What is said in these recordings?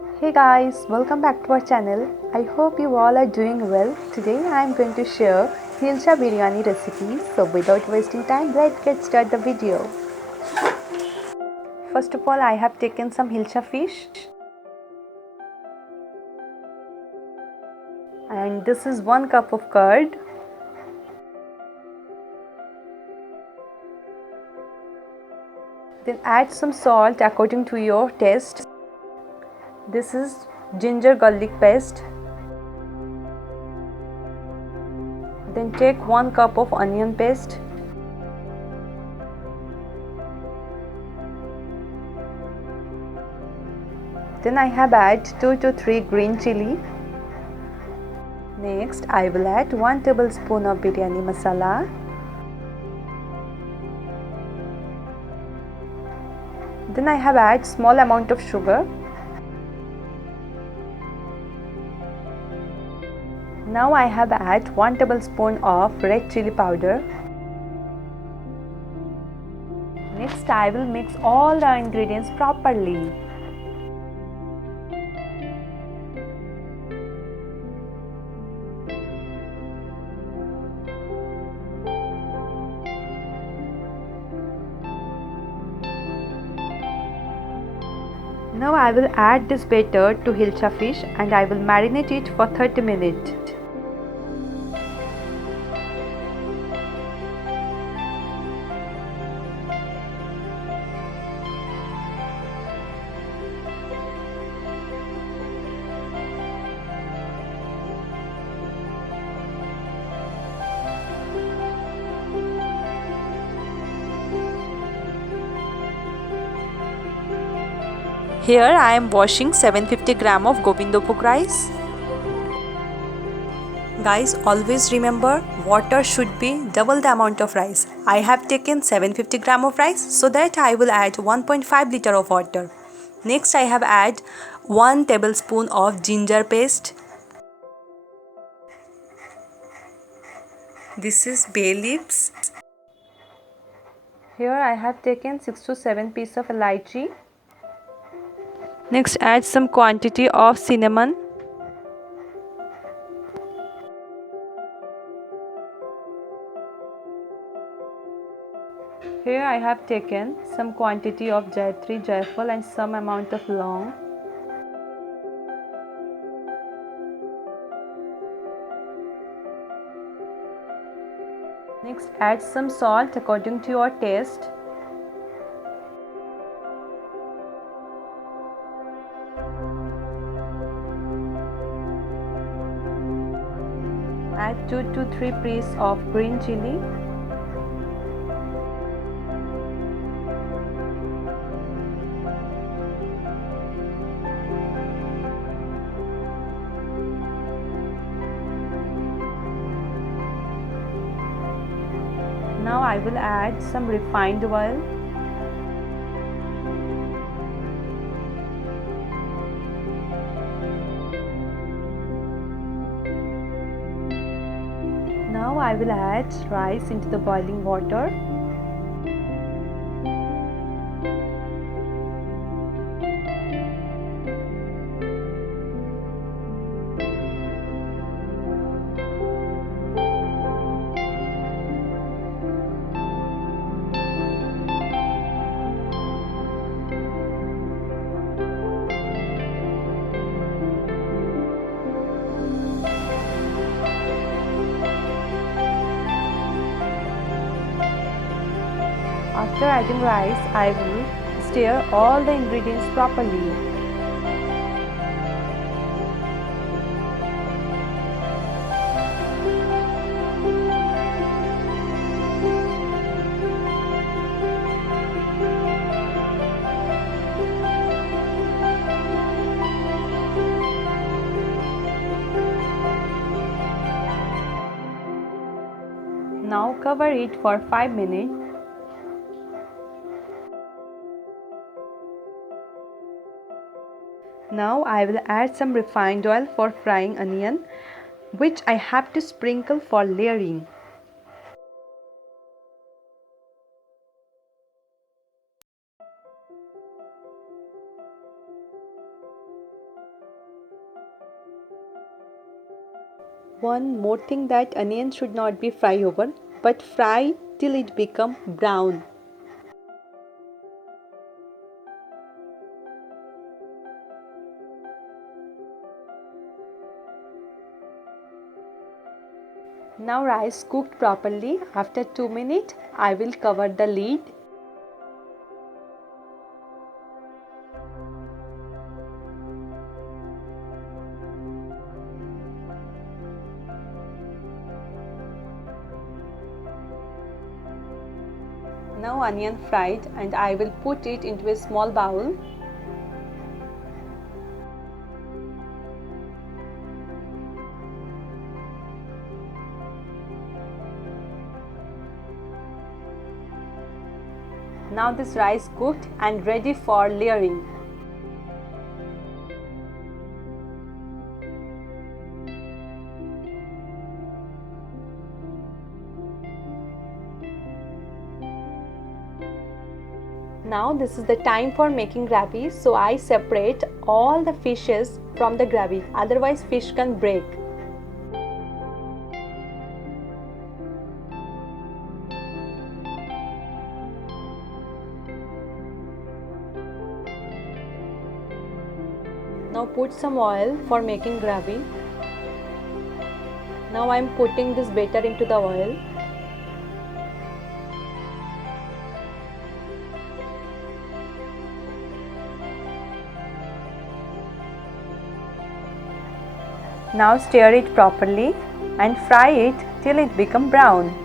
Hey guys, welcome back to our channel. I hope you all are doing well. Today I am going to share Hilsha Biryani recipe. So without wasting time, let's get start the video. First of all, I have taken some Hilsha fish. And this is 1 cup of curd. Then add some salt according to your taste. This is ginger garlic paste. Then take 1 cup of onion paste. Then I have add 2 to 3 green chili. Next I will add 1 tablespoon of biryani masala. Then I have add small amount of sugar. Now I have add 1 tablespoon of red chili powder. Next I will mix all the ingredients properly. Now I will add this batter to Hilsha fish and I will marinate it for 30 minutes. Here I am washing 750 gram of Govindopuk rice. Guys, always remember water should be double the amount of rice. I have taken 750 gram of rice, so that I will add 1.5 liter of water. Next I have add 1 tablespoon of ginger paste. This is bay leaves. Here I have taken 6 to 7 pieces of elaichi. Next add some quantity of cinnamon. Here I have taken some quantity of jayatri, jaifal and some amount of long. Next add some salt according to your taste. Add 2 to 3 pieces of green chili. Now I will add some refined oil. Now I will add rice into the boiling water. After adding rice, I will stir all the ingredients properly. Now cover it for 5 minutes. Now I will add some refined oil for frying onion, which I have to sprinkle for layering. One more thing, that onion should not be fry over, but fry till it become brown. Now rice cooked properly. After 2 minutes, I will cover the lid. Now onion fried, and I will put it into a small bowl. Now this rice cooked and ready for layering. Now this is the time for making gravy, so I separate all the fishes from the gravy, otherwise fish can break. Now put some oil for making gravy. Now I am putting this batter into the oil. Now stir it properly and fry it till it becomes brown.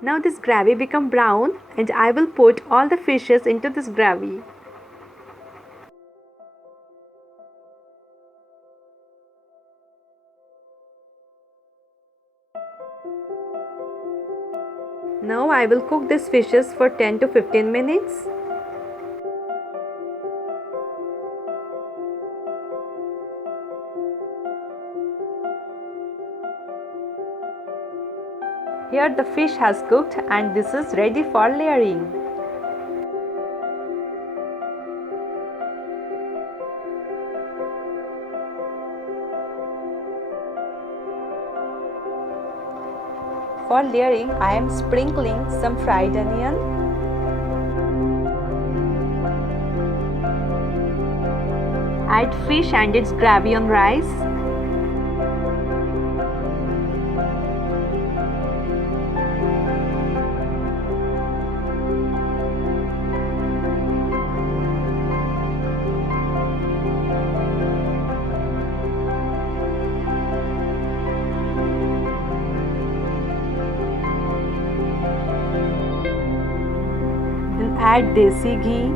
Now this gravy become brown, and I will put all the fishes into this gravy. Now I will cook these fishes for 10 to 15 minutes. Here the fish has cooked and this is ready for layering. For layering, I am sprinkling some fried onion, add fish and its gravy on rice, and add desi ghee.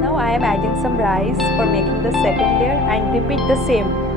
Now I am adding some rice for making the second layer and repeat the same.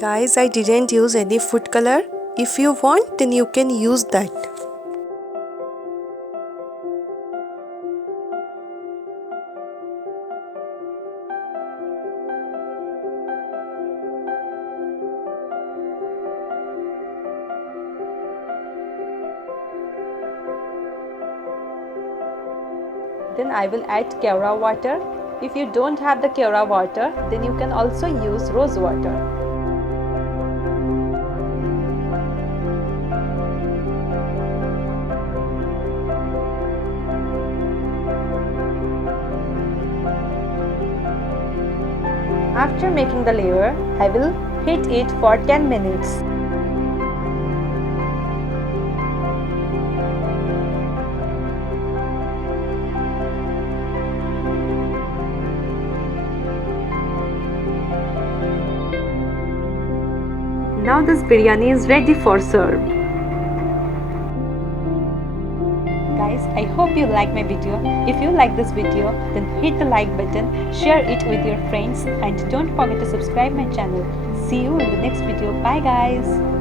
Guys, I didn't use any food color. If you want, then you can use that. Then I will add kera water. If you don't have the kera water, then you can also use rose water. After making the layer, I will heat it for 10 minutes. Now this biryani is ready for serve. Guys, I hope you like my video. If you like this video, then hit the like button, share it with your friends, and don't forget to subscribe my channel. See you in the next video. Bye guys.